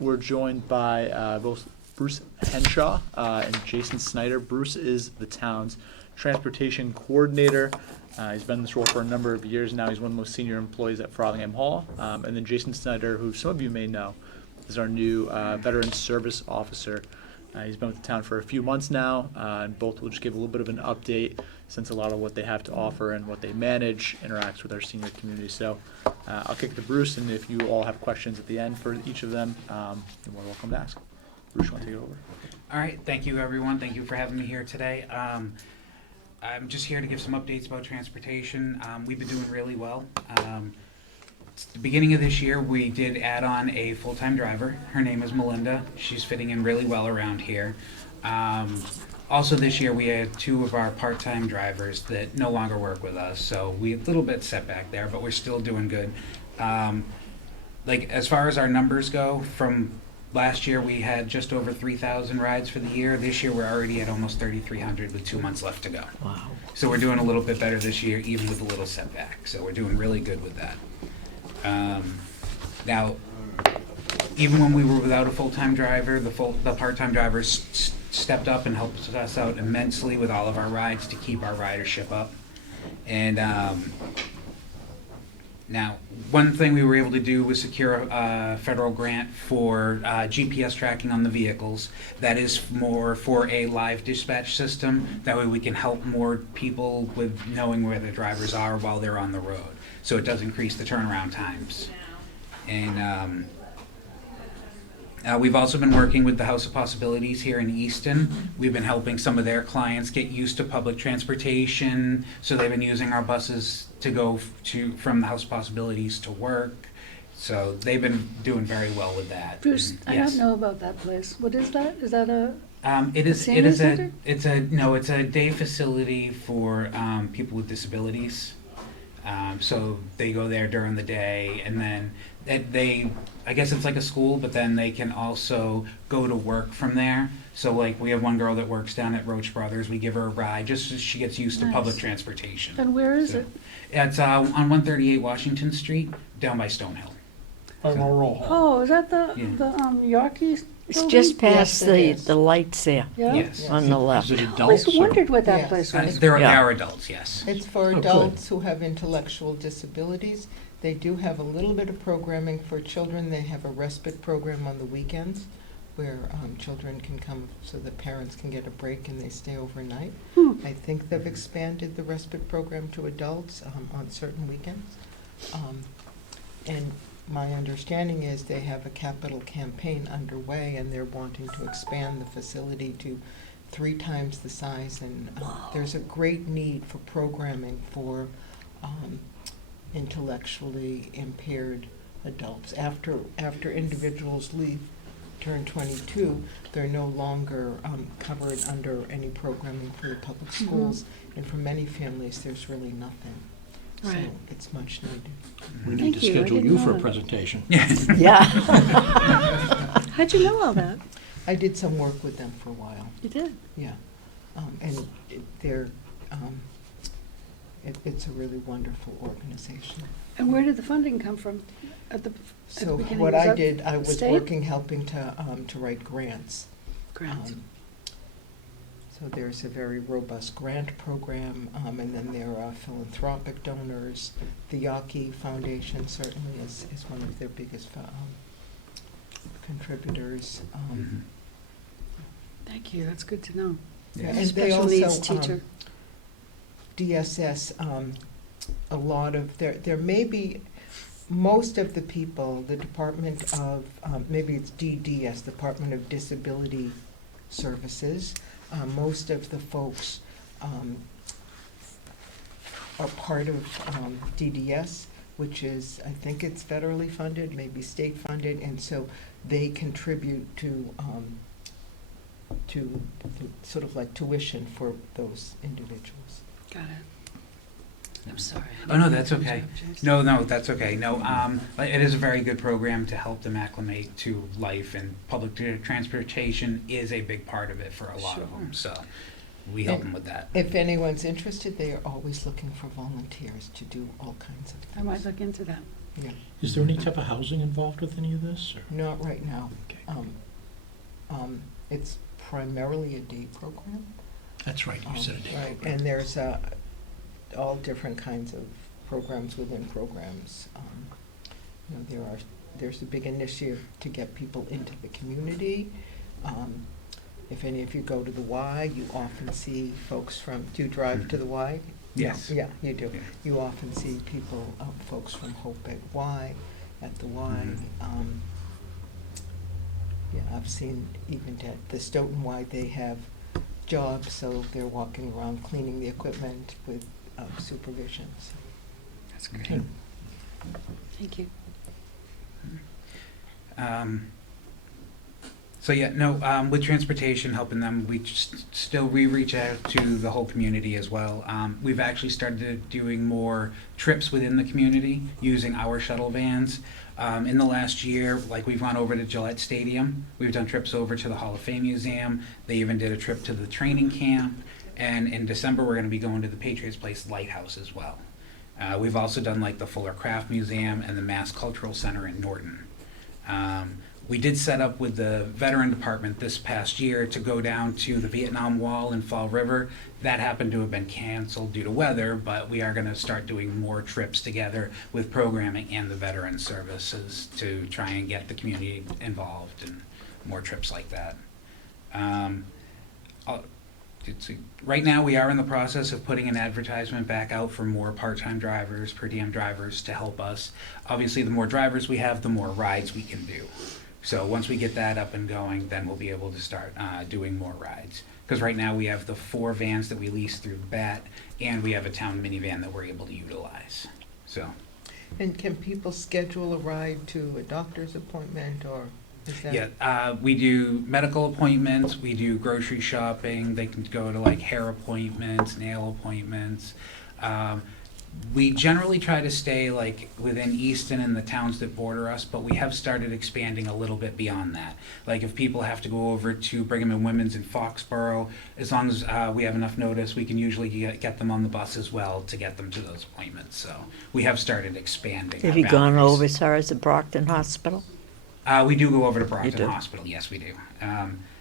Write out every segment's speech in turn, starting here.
We're joined by both Bruce Henshaw and Jason Snyder. Bruce is the town's transportation coordinator. He's been in this role for a number of years now. He's one of the most senior employees at Frothingham Hall. And then Jason Snyder, who some of you may know, is our new Veteran Service Officer. He's been with the town for a few months now, and both will just give a little bit of an update since a lot of what they have to offer and what they manage interacts with our senior community. So I'll kick it to Bruce, and if you all have questions at the end for each of them, you're more welcome to ask. Bruce, you want to take it over? All right, thank you everyone. Thank you for having me here today. I'm just here to give some updates about transportation. We've been doing really well. At the beginning of this year, we did add on a full-time driver. Her name is Melinda. She's fitting in really well around here. Also this year, we had 2 of our part-time drivers that no longer work with us, so we had a little bit setback there, but we're still doing good. Like as far as our numbers go, from last year we had just over 3,000 rides for the year. This year we're already at almost 3,300 with 2 months left to go. Wow. So we're doing a little bit better this year, even with a little setback. So we're doing really good with that. Now, even when we were without a full-time driver, the part-time drivers stepped up and helped us out immensely with all of our rides to keep our ridership up. And now, one thing we were able to do was secure a federal grant for GPS tracking on the vehicles. That is more for a live dispatch system. That way we can help more people with knowing where their drivers are while they're on the road. So it does increase the turnaround times. And we've also been working with the House of Possibilities here in Easton. We've been helping some of their clients get used to public transportation, so they've been using our buses to go from the House of Possibilities to work. So they've been doing very well with that. Bruce, And, I yes. don't know about that place. What is that? Is that a It center? is a day facility for people with disabilities. So they go there during the day, and then I guess it's like a school, but then they can also go to work from there. So like we have one girl that works down at Roach Brothers. We give her a ride just so she gets used to Nice. public transportation. And where is it? It's on 138 Washington Street, down by Stonehill. Oh, is that the Yorkie It's building? just past Yes, it the lights there Yeah. Yes. on the left. Is it I always adults? wondered what that Yes. place was. They Yeah. are adults, yes. It's for Oh, good. adults who have intellectual disabilities. They do have a little bit of programming for children. They have a respite program on the weekends where children can come so the parents can get a break and they stay overnight. I think they've expanded the respite program to adults on certain weekends. And my understanding is they have a capital campaign underway and they're wanting to expand the facility to 3 times the size. And there's a great need for programming for intellectually impaired adults. After individuals turn 22, they're no longer covered under any programming for the public schools, and for many families, there's really nothing. Right. So it's much needed. We need Thank to you. I schedule didn't you know for a that. presentation. Yeah. How'd you know all that? I did some work with them for a while, You did. yeah. And they're, it's a really wonderful organization. And where did the funding come from? At the So beginning, what was I that did, I was state? working, helping to write grants. Grants. So there's a very robust grant program, and then there are philanthropic donors. The Yawkey Foundation certainly is one of their biggest contributors. Thank you. That's good to know. Yeah, Yes. and they Special also, needs teacher. DSS, a lot of, there may be, most of the people, the Department of, maybe it's DDS, Department of Disability Services, most of the folks are part of DDS, which is, I think it's federally funded, maybe state funded, and so they contribute to sort of like tuition for those individuals. Got it. I'm sorry. Oh, no, that's okay. No, that's okay. No, it is a very good program to help them acclimate to life, and public transportation is a big part of it for a lot of them, so we help them with that. If anyone's interested, they are always looking for volunteers to do all kinds of things. I might look into that. Yeah, Is there any type of housing involved with any of this? Or? not right now. Okay. It's primarily a day program. That's right, you said a day. Right, and there's all different kinds of programs within programs. You know, there's a big initiative to get people into the community. If any of you go to the Y, you often see folks from, do you drive to the Y? Yes. Yeah, you do. Yeah. You often see people, folks from Hope at Y, at the Y. Yeah, I've seen even at the Stoughton Y, they have jobs, so they're walking around cleaning the equipment with supervision. So. That's great. Yeah. Thank you. So yeah, no, with transportation, helping them, we reach out to the whole community as well. We've actually started doing more trips within the community using our shuttle vans. In the last year, like we've gone over to Gillette Stadium, we've done trips over to the Hall of Fame Museum, they even did a trip to the training camp, and in December, we're gonna be going to the Patriots Place Lighthouse as well. We've also done like the Fuller Craft Museum and the Mass Cultural Center in Norton. We did set up with the Veteran Department this past year to go down to the Vietnam Wall in Fall River. That happened to have been canceled due to weather, but we are gonna start doing more trips together with programming and the veteran services to try and get the community involved and more trips like that. Right now, we are in the process of putting an advertisement back out for more part-time drivers, per diem drivers to help us. Obviously, the more drivers we have, the more rides we can do. So once we get that up and going, then we'll be able to start doing more rides. Because right now, we have the 4 vans that we lease through BAT, and we have a town minivan that we're able to utilize. So. And can people schedule a ride to a doctor's appointment, or is that? Yeah, we do medical appointments, we do grocery shopping, they can go to like hair appointments, nail appointments. We generally try to stay like within Easton and the towns that border us, but we have started expanding a little bit beyond that. Like if people have to go over to Brigham and Women's in Foxborough, as long as we have enough notice, we can usually get them on the bus as well to get them to those appointments. So we have started expanding. Have our you gone boundaries. over as far as the Brockton Hospital? We do go over to You Brockton do? Hospital, yes, we do.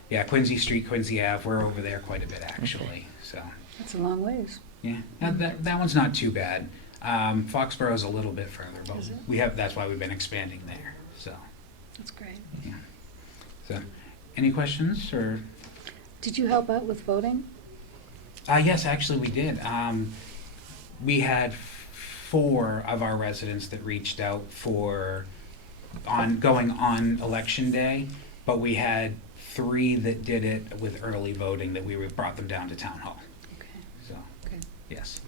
Yeah, Quincy Street, Quincy Ave, we're over there quite a bit, actually, so, That's a long ways. yeah. That one's not too bad. Foxborough's a little bit further, but Is it? that's why we've been expanding there, so, That's great. yeah. So, any questions, or? Did you help out with voting? Yes, actually, we did. We had 4 of our residents that reached out for going on election day, but we had 3 that did it with early voting that we brought them down to town hall. Okay, So, good. yes.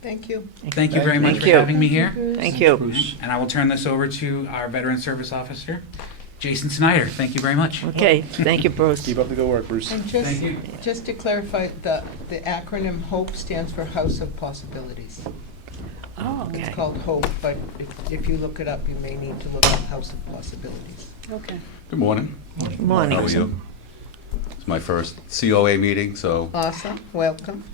Thank you. Thank you very much Thank for you. having me here. Thank you. Bruce. And I will turn this over to our Veteran Service Officer, Jason Snyder. Thank you very much. Okay, thank you, Bruce. Keep up the good work, Bruce. And Thank you. just to clarify, the acronym HOPE stands for House of Possibilities. Oh, Okay. It's called HOPE, but if you look it up, you may need to look up House of Possibilities. okay. Good morning. Good morning. How are you? It's my first COA meeting, so, Awesome, welcome.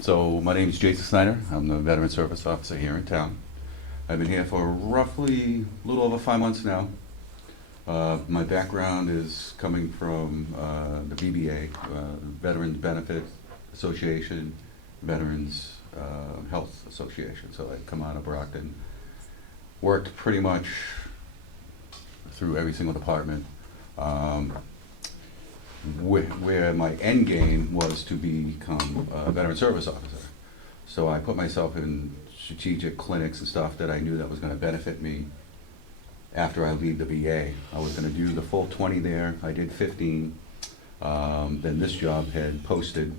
so my name is Jason Snyder. I'm the Veteran Service Officer here in town. I've been here for roughly a little over 5 months now. My background is coming from the VBA, Veterans Benefit Association, Veterans Health Association. So I've come out of Brockton, worked pretty much through every single department. Where my end game was to become a veteran service officer. So I put myself in strategic clinics and stuff that I knew that was gonna benefit me after I leave the VA. I was gonna do the full 20 there, I did 15. Then this job had posted.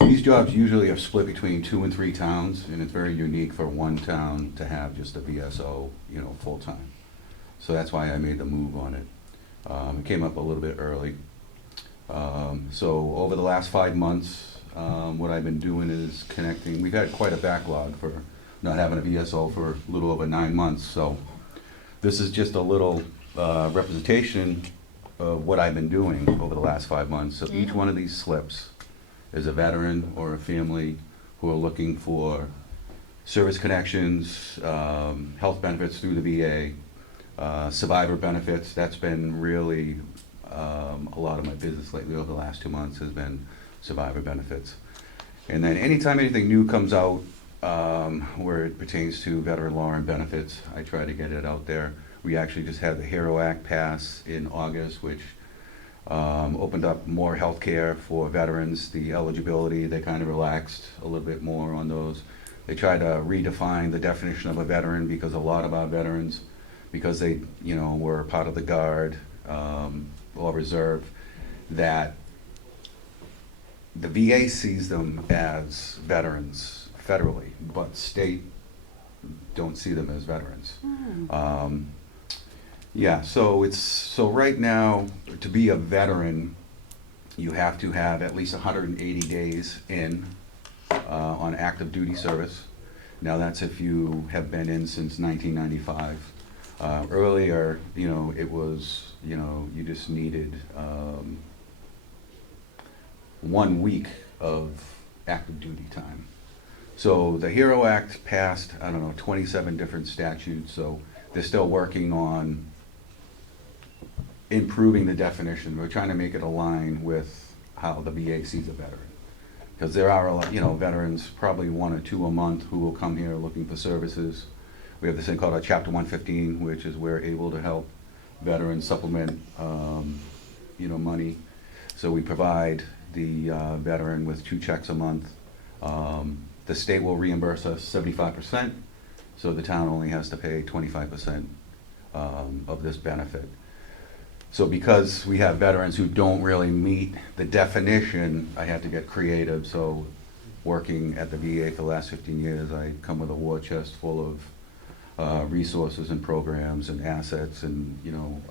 These jobs usually are split between 2 and 3 towns, and it's very unique for one town to have just a VSO, full-time. So that's why I made the move on it. It came up a little bit early. So over the last 5 months, what I've been doing is connecting. We've had quite a backlog for not having a VSO for a little over 9 months. So this is just a little representation of what I've been doing over the last 5 months. So each one of these slips is a veteran or a family who are looking for service connections, health benefits through the VA, survivor benefits. That's been really a lot of my business lately over the last 2 months has been survivor benefits. And then anytime anything new comes out where it pertains to veteran law and benefits, I try to get it out there. We actually just had the HERO Act pass in August, which opened up more health care for veterans. The eligibility, they kind of relaxed a little bit more on those. They tried to redefine the definition of a veteran because a lot of our veterans, because they, you know, were part of the Guard or Reserve, that the VA sees them as veterans federally, but state don't see them as veterans. Yeah, so right now, to be a veteran, you have to have at least 180 days in on active duty service. Now that's if you have been in since 1995. Earlier, you know, it was, you know, you just needed 1 week of active duty time. So the HERO Act passed, I don't know, 27 different statutes, so they're still working on improving the definition. We're trying to make it align with how the VA sees a veteran. Because there are a lot, you know, veterans, probably 1 or 2 a month, who will come here looking for services. We have this thing called a Chapter 115, which is we're able to help veterans supplement, you know, money. So we provide the veteran with 2 checks a month. The state will reimburse us 75%, so the town only has to pay 25% of this benefit. So because we have veterans who don't really meet the definition, I had to get creative. So working at the VA for the last 15 years, I come with a war chest full of resources and programs and assets and, you know,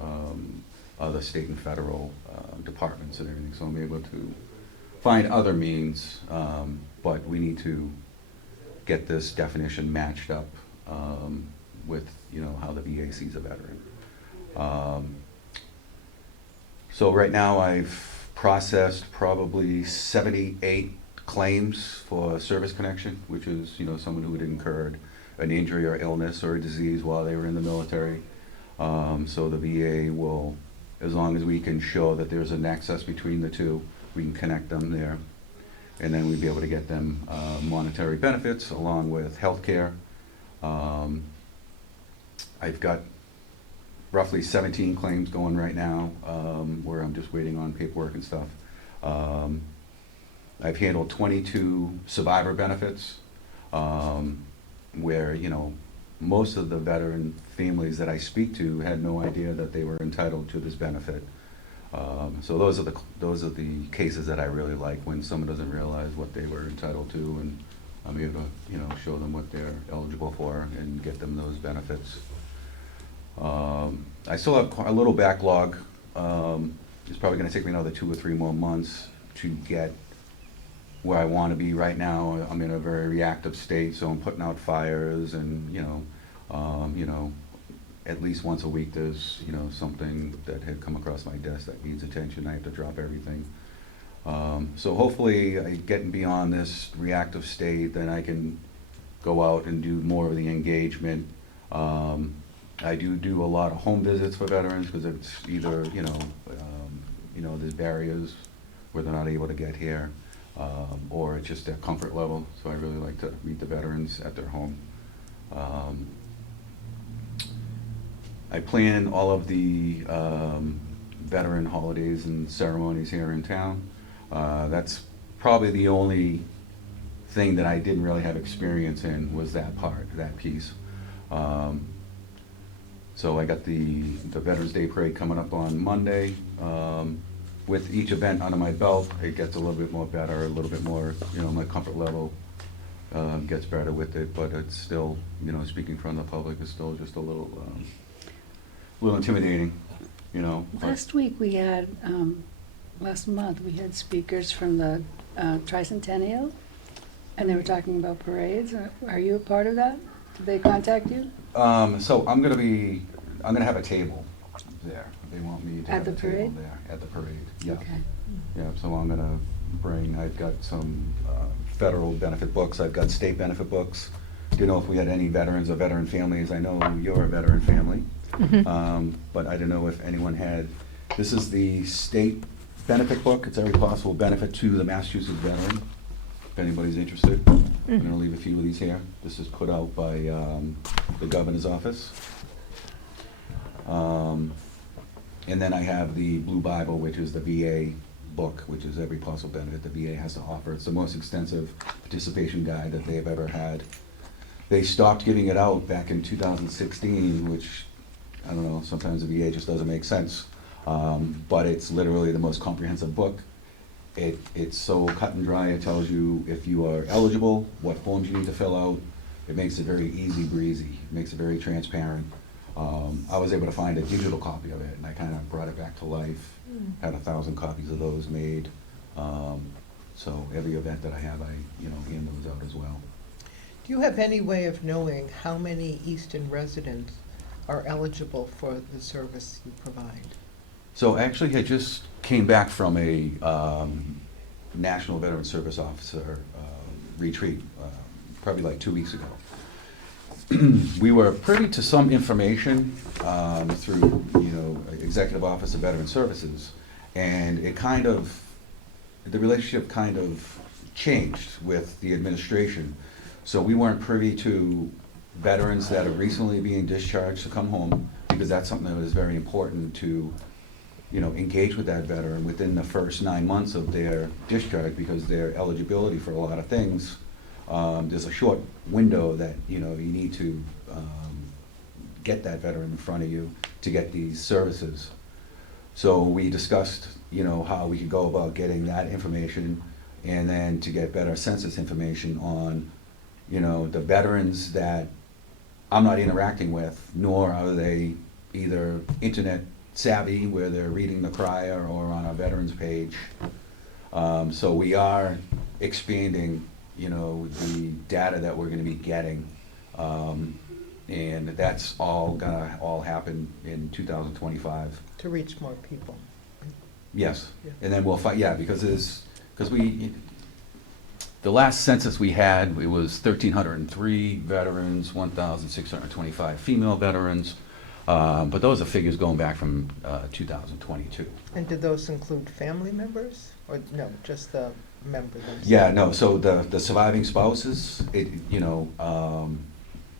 other state and federal departments and everything. So I'm able to find other means, but we need to get this definition matched up with, you know, how the VA sees a veteran. So right now I've processed probably 78 claims for service connection, which is, you know, someone who had incurred an injury or illness or a disease while they were in the military. So the VA will, as long as we can show that there's a nexus between the two, we can connect them there. And then we'd be able to get them monetary benefits along with health care. I've got roughly 17 claims going right now, where I'm just waiting on paperwork and stuff. I've handled 22 survivor benefits, where, you know, most of the veteran families that I speak to had no idea that they were entitled to this benefit. So those are the cases that I really like, when someone doesn't realize what they were entitled to, and I'm able to, you know, show them what they're eligible for and get them those benefits. I still have a little backlog. It's probably going to take me another 2 or 3 more months to get where I want to be. Right now, I'm in a very reactive state, so I'm putting out fires, and you know, at least once a week there's, you know, something that had come across my desk that needs attention. I have to drop everything. So hopefully, getting beyond this reactive state, then I can go out and do more of the engagement. I do a lot of home visits for veterans, because it's either, you know, there's barriers where they're not able to get here, or it's just their comfort level. So I really like to meet the veterans at their home. I plan all of the veteran holidays and ceremonies here in town. That's probably the only thing that I didn't really have experience in, was that part, that piece. So I got the Veterans Day Parade coming up on Monday. With each event under my belt, it gets a little bit more better, a little bit more, you know, my comfort level gets better with it, but it's still, you know, speaking from the public is still just a little intimidating, you know. Last week we had, last month, we had speakers from the tricentennial, and they were talking about parades. Are you a part of that? Did they contact you? So I'm gonna have a table there. They want me to At have the a table parade? there at the parade. Yeah. Okay. Yeah. So I'm gonna bring. I've got some federal benefit books. I've got state benefit books didn't know if we had any veterans or veteran families. I know you're a veteran family, but I didn't know if anyone had. This is the state benefit book. It's every possible benefit to the Massachusetts veteran, if anybody's interested. I'm gonna leave a few of these here. This is put out by the governor's office. And then I have the Blue Bible, which is the VA book, which is every possible benefit the VA has to offer. It's the most extensive participation guide that they've ever had. They stopped giving it out back in 2016, which, I don't know, sometimes the VA just doesn't make sense. But it's literally the most comprehensive book. It's so cut and dry. It tells you if you are eligible, what forms you need to fill out. It makes it very easy breezy. It makes it very transparent. I was able to find a digital copy of it, and I kind of brought it back to life. Had 1,000 copies of those made. So every event that I have, I hand those out as well. Do you have any way of knowing how many Easton residents are eligible for the service you provide? So actually, I just came back from a National Veteran Service Officer retreat, probably like 2 weeks ago. We were privy to some information through, Executive Office of Veteran Services, and the relationship kind of changed with the administration. So we weren't privy to veterans that are recently being discharged to come home, because that's something that is very important to, engage with that veteran within the first 9 months of their discharge, because their eligibility for a lot of things, there's a short window that, you need to get that veteran in front of you to get these services. So we discussed, how we could go about getting that information, and then to get better census information on, the veterans that I'm not interacting with, nor are they either internet savvy, where they're reading the crier or on our veterans page. So we are expanding, the data that we're gonna be getting. And that's all gonna happen in 2025. To reach more people. Yes, Yeah. and then we'll find, because the last census we had, it was 1,303 veterans, 1,625 female veterans, but those are figures going back from 2022. And did those include family members, or no, just the member themselves? Yeah, no, so the surviving spouses,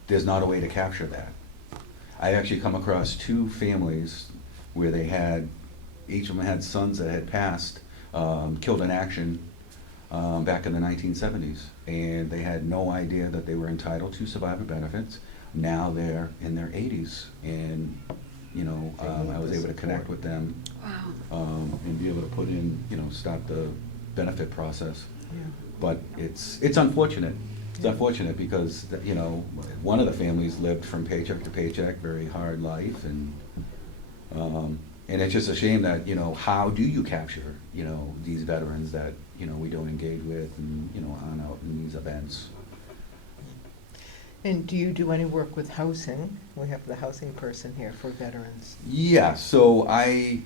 there's not a way to capture that. I actually come across 2 families where each of them had sons that had passed, killed in action, back in the 1970s, and they had no idea that they were entitled to survivor benefits. Now they're in their 80s, and I was able to connect with them. Wow. And be able to put in, start the benefit process. Yeah. But it's unfortunate. It's unfortunate because, one of the families lived from paycheck to paycheck, very hard life, and it's just a shame that, how do you capture, these veterans that, we don't engage with and, on out in these events. And do you do any work with housing? We have the housing person here for veterans. Yeah, so I,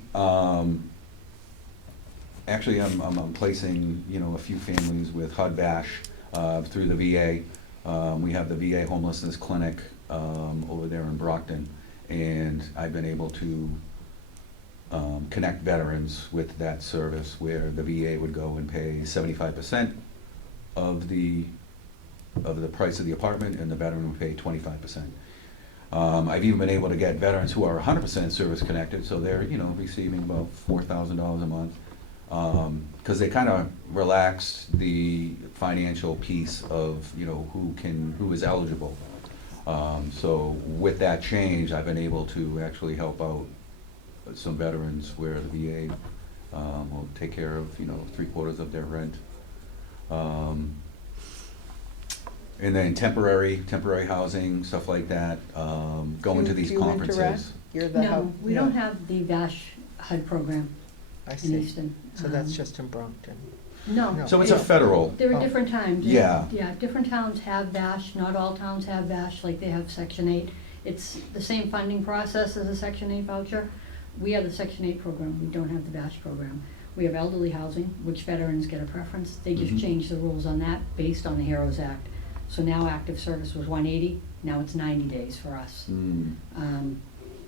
actually, I'm placing, a few families with HUD-VASH through the VA. We have the VA homelessness clinic over there in Brockton, and I've been able to connect veterans with that service, where the VA would go and pay 75% of the price of the apartment, and the veteran would pay 25%. I've even been able to get veterans who are 100% service connected, so they're receiving about $4,000 a month, because they kind of relaxed the financial piece of who is eligible. So with that change, I've been able to actually help out some veterans where the VA will take care of 3/4 of their rent. And then temporary housing, stuff like that, going to these Do you interact? conferences. You're the No, we don't have the VASH HUD program I in see. Easton. So that's just in Brockton. No. So it's a federal, There are Oh. different times. Yeah. Yeah, different towns have VASH, not all towns have VASH, like they have Section 8. It's the same funding process as a Section 8 voucher. We have the Section 8 program, we don't have the VASH program. We have elderly housing, which veterans get a preference. They just Mhm. changed the rules on that based on the HEROES Act. So now active service was 180, now it's 90 days for us.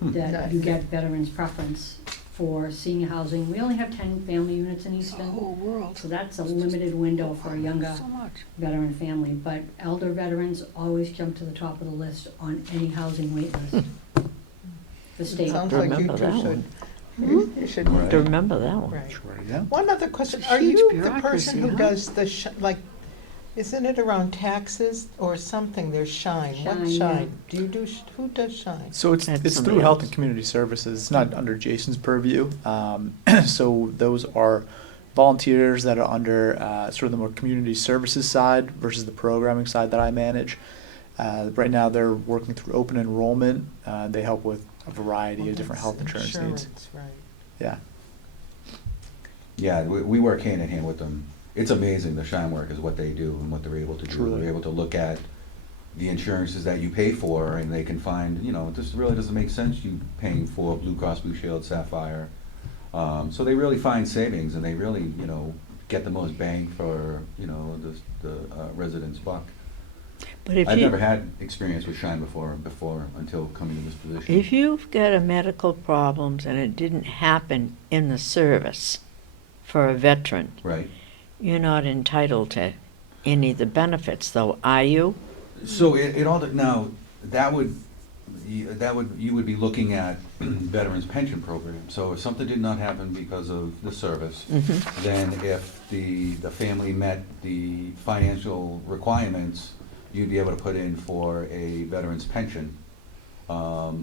That you get veterans preference for senior housing. We only have 10 family units in The Easton, whole world. so that's a limited window for a younger So much. veteran family. But elder veterans always jump to the top of the list on any housing wait list. The state. Sounds like you Remember two that should, one. you should. I have to remember that one. Right. Sure, yeah. One other question, It's a are huge you the bureaucracy, person who huh? does the, like, isn't it around taxes or something, there's Shine, what Shine, yeah. Shine? Do you do, who does Shine? So it's That's through somebody Health else. and Community Services. It's not under Jason's purview. So those are volunteers that are under sort of the more community services side versus the programming side that I manage. Right now, they're working through open enrollment. They help with a variety of different health insurance needs. Insurance, right. Yeah. Yeah, we work hand in hand with them. It's amazing, the Shine work is what they do and what they're able to do. Truly. They're able to look at the insurances that you pay for, and they can find, this really doesn't make sense, you paying for Blue Cross Blue Shield, Sapphire. So they really find savings, and they really, get the most bang for, the residents' buck. But if I've never you, had experience with Shine before until coming to this position. if you've got a medical problems and it didn't happen in the service for a veteran, Right. you're not entitled to any of the benefits, though, are you? So it all, now, you would be looking at veterans pension program. So if something did not happen because of the service, Mhm. then if the family met the financial requirements, you'd be able to put in for a veteran's pension. So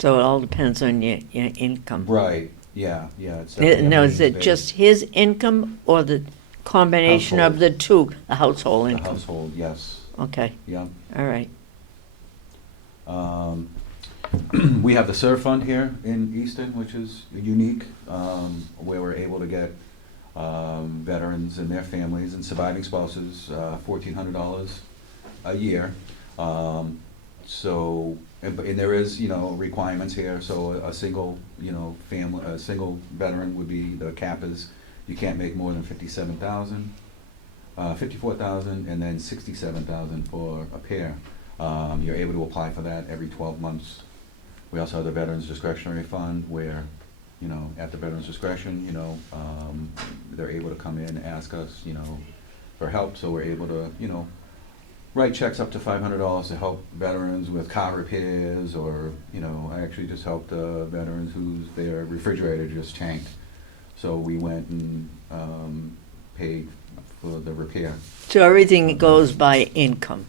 it all depends on your income. Right, yeah. It's definitely a Now, is it means-based. just his income or the combination of the two, the household The income? household, yes, Okay, yeah. all right. We have the SERV fund here in Easton, which is unique, where we're able to get veterans and their families and surviving spouses $1,400 a year. So, and there is, requirements here. So a single, family, a single veteran would be, the cap is, you can't make more than 54,000, and then 67,000 for a pair. You're able to apply for that every 12 months. We also have the Veterans Discretionary Fund where, at the veteran's discretion, they're able to come in and ask us, for help. So we're able to, write checks up to $500 to help veterans with car repairs, or, I actually just helped veterans whose their refrigerator just tanked. So we went and paid for the repair. So everything goes by income?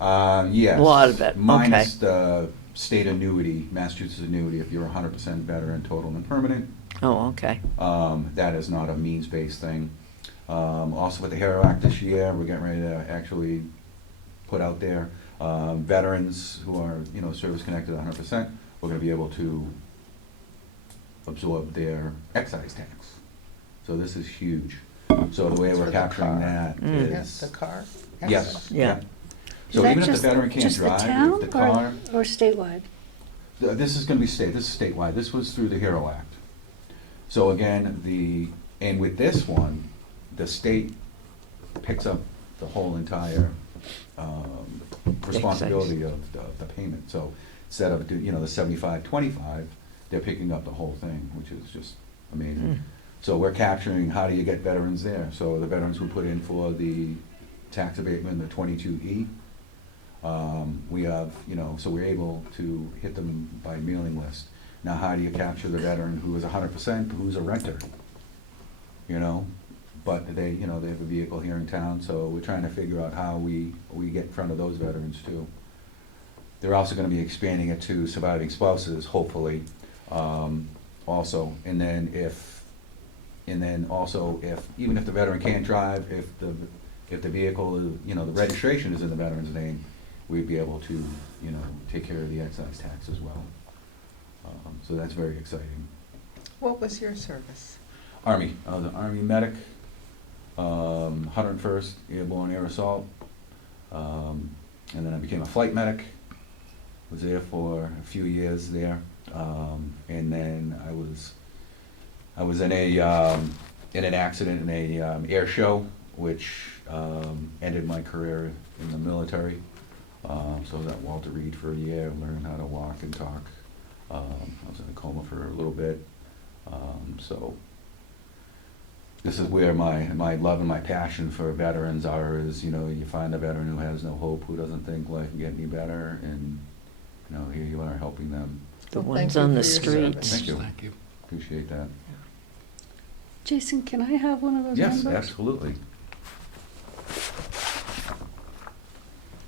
Yes. A lot of it, Minus the state annuity, Massachusetts annuity, if you're 100% veteran, total and permanent. Oh, okay. That is not a means-based thing. Also with the HERO Act this year, we're getting ready to actually put out there, veterans who are, service-connected 100%, we're gonna be able to absorb their excise tax. So this is huge. So the way That's we're for the capturing car. that Mm. Yes, is, the car? yes, Yeah. yeah. Is So that even if the just- veteran can't just the drive, town if the car, Or statewide? this is gonna be this is statewide, this was through the HERO Act. So again, and with this one, the state picks up the whole entire responsibility of the payment. So instead of, the 75/25, they're picking up the whole thing, which is just amazing. Mm. So we're capturing, how do you get veterans there? So the veterans who put in for the tax abatement, the 22E, we have, so we're able to hit them by mailing list. Now, how do you capture the veteran who is 100%, who's a renter? But they, they have a vehicle here in town, so we're trying to figure out how we get in front of those veterans too. They're also gonna be expanding it to surviving spouses, hopefully, also. And then also if, even if the veteran can't drive, if the vehicle, the registration is in the veteran's name, we'd be able to, take care of the excise tax as well. So that's very exciting. What was your service? Army, I was an Army medic, 101st Airborne Air Assault, and then I became a flight medic, was there for a few years there, and then I was in an accident in a air show which ended my career in the military. So I was at Walter Reed for a year, learned how to walk and talk. I was in a coma for a little bit. So this is where my love and my passion for veterans are, is, you know, you find a veteran who has no hope, who doesn't think life can get any better, and, you know, here you are helping them. The Well, thank ones you on for the your streets. service. Thank you. Appreciate that. Jason, can I have one of those Yes, numbers? absolutely.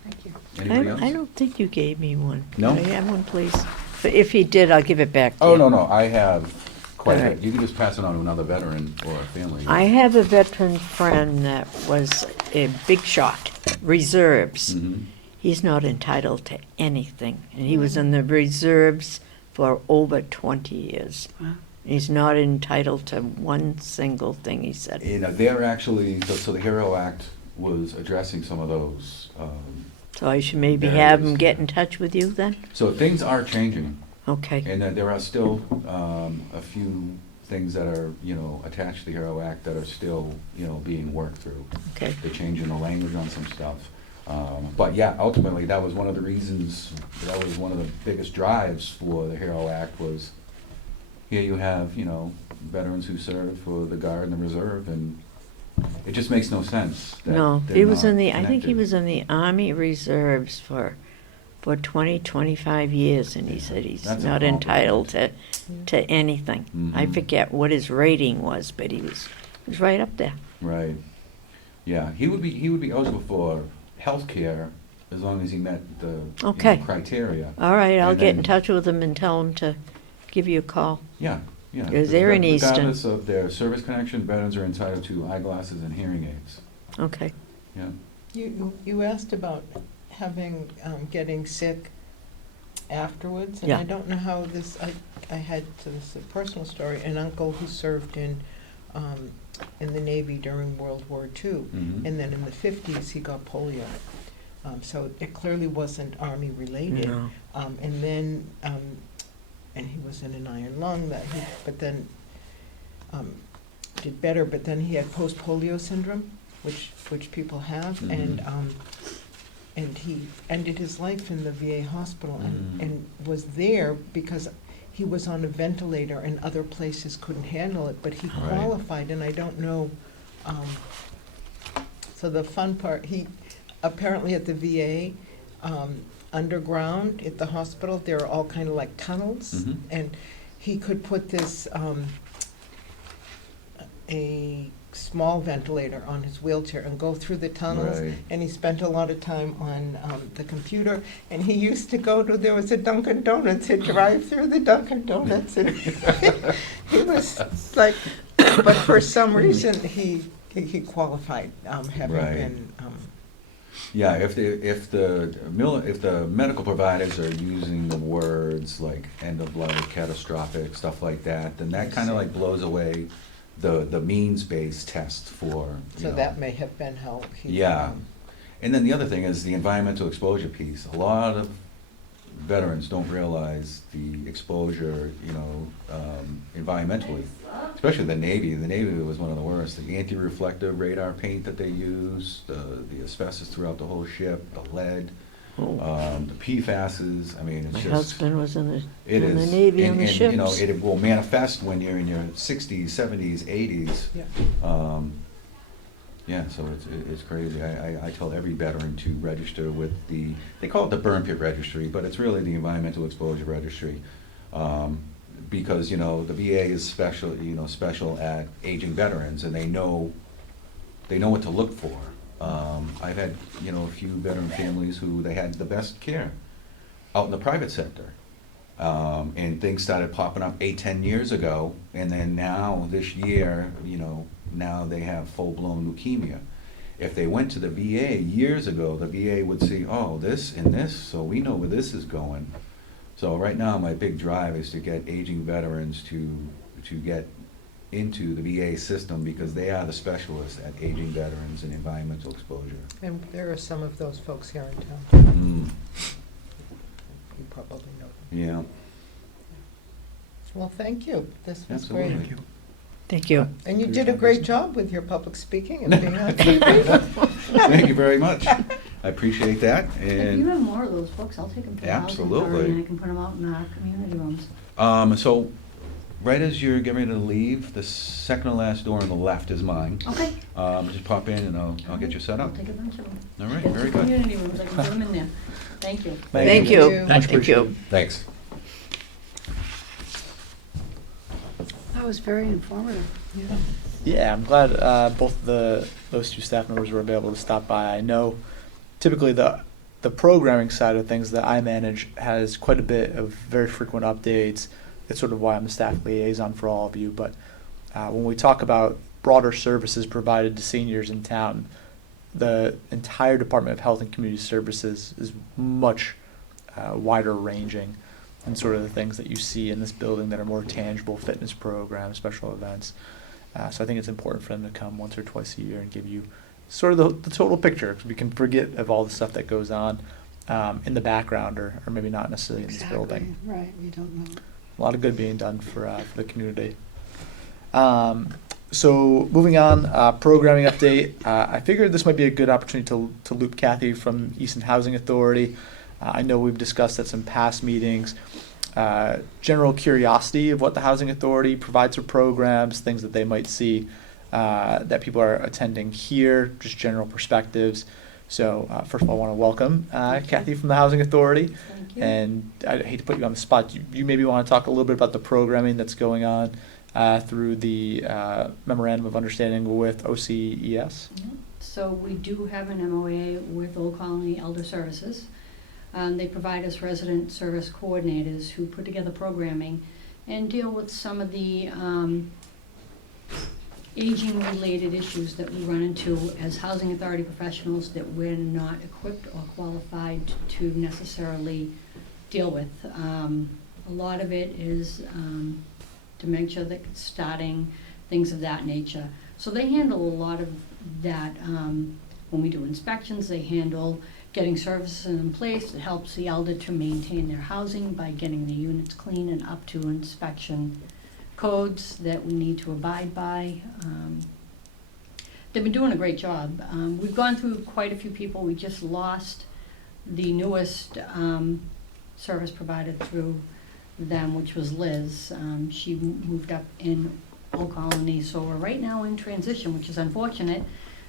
Thank you. Anybody else? I don't think you gave me one. No? Can I have one, please? But if you did, I'll give it back to you. Oh, no, I have quite a All bit. right. You can just pass it on to another veteran or a family. I have a veteran friend that was a big shot, reserves. Mhm. He's not entitled to anything, and he was in the reserves for over 20 years. Wow. He's not entitled to one single thing, he said. You know, they're actually, so the HERO Act was addressing some of those. So I should maybe There have is. him get in touch with you then? So things are changing, Okay, and there are still a few things that are, you know, attached to the HERO Act that are still, you know, being worked through. okay. They're changing the language on some stuff. But yeah, ultimately, that was one of the reasons, that was one of the biggest drives for the HERO Act, was here you have, you know, veterans who served for the Guard and the Reserve, and it just makes no sense that No, they're he was not in the, I think he connected. was in the Army Reserves for 20, 25 years, and he said he's That's not a entitled to anything. I Mhm. forget what his rating was, but he was right up there. Right. Yeah, he would be eligible for health care as long as he met the you know, Okay. criteria. All right, I'll And get in then- touch with him and tell him to give you a call. Yeah. Is there in Easton? Regardless of their service connection, veterans are entitled to eyeglasses and hearing aids. Okay. Yeah. You asked about having, getting sick afterwards, and Yeah. I don't know how this, I had, so this is a personal story, an uncle who served in the Navy during World War II, Mhm. and then in the 50s, he got polio. So it clearly wasn't Army-related. No. And then, and he was in an iron lung but then did better, but then he had post-polio syndrome, which people have, Mhm. and he ended his life in the VA hospital Mhm. and was there because he was on a ventilator and other places couldn't handle it, but he Right. qualified, and I don't know, so the fun part, he, apparently at the VA, underground at the hospital, there are all kind of like tunnels, Mhm. and he could put this, a small ventilator on his wheelchair and go through the tunnels. Right. And he spent a lot of time on the computer, and he used to go to, there was a Dunkin' Donuts, he'd drive through the Dunkin' Donuts, and he was like, but for some reason, he qualified, having Right. been, Yeah, if the medical providers are using the words like end of life, catastrophic, stuff like that, then that kind of like blows away the means-based test for, you so know. that may have been how he. Yeah. And then the other thing is the environmental exposure piece. A lot of veterans don't realize the exposure, you know, environmentally, especially the Navy. The Navy was one of the worst. The anti-reflective radar paint that they used, the asbestos throughout the whole ship, the lead, Oh, the PFASs. I mean, it's my just. husband was in the It is. Navy and, on the and, you know, ships. it will manifest when you're in your 60s, 70s, 80s. Yeah. Yeah, so it's crazy. I tell every veteran to register with they call it the burn pit registry, but it's really the environmental exposure registry. Because, you know, the VA is special at aging veterans, and they know what to look for. I've had, you know, a few veteran families who they had the best care out in the private sector. And things started popping up 8-10 years ago, and then now, this year, you know, now they have full-blown leukemia. If they went to the VA years ago, the VA would see, oh, this and this, so we know where this is going. So right now, my big drive is to get aging veterans to get into the VA system, because they are the specialists at aging veterans and environmental exposure. And there are some of those folks here in town. You probably know them. Yeah, Well, thank you. This was great. absolutely. Thank you. And you did a great job with your public speaking and being on TV. Thank you very much. I appreciate that, If you and, have more of those books, I'll take them to the housing authority Absolutely. and I can put them out in our community rooms. so, right as you're getting ready to leave, the second to last door on the left is mine. Okay. Just pop in and I'll get you set I'll up. take a bunch of them. All right, Get very two good. community rooms, I can put them in there. Thank you. Thank you. you. Much Thank you. Thanks. That was very informative. Yeah, I'm glad those two staff members were able to stop by. I know typically the programming side of things that I manage has quite a bit of very frequent updates. It's sort of why I'm the staff liaison for all of you. But when we talk about broader services provided to seniors in town, the entire Department of Health and Community Services is much wider ranging than sort of the things that you see in this building that are more tangible: fitness programs, special events. So I think it's important for them to come once or twice a year and give you sort of the total picture, because we can forget of all the stuff that goes on in the background, or maybe not necessarily in this building. Right, you don't know. A lot of good being done for the community. So moving on, programming update. I figured this might be a good opportunity to loop Kathy from Easton Housing Authority. I know we've discussed at some past meetings general curiosity of what the Housing Authority provides for programs, things that they might see that people are attending here, just general perspectives. So first of all, I want to welcome Kathy from the Housing Authority. Thank you. And I hate to put you on the spot. You maybe want to talk a little bit about the programming that's going on through the Memorandum of Understanding with OCES. Yeah. So we do have an MOA with Old Colony Elder Services. They provide us resident service coordinators who put together programming and deal with some of the aging-related issues that we run into as housing authority professionals that we're not equipped or qualified to necessarily deal with. A lot of it is dementia that's starting, things of that nature. So they handle a lot of that. When we do inspections, they handle getting services in place that helps the elder to maintain their housing by getting the units clean and up to inspection codes that we need to abide by. They've been doing a great job. We've gone through quite a few people. We just lost the newest service provided through them, which was Liz. She moved up in Old Colony, so we're right now in transition, which is unfortunate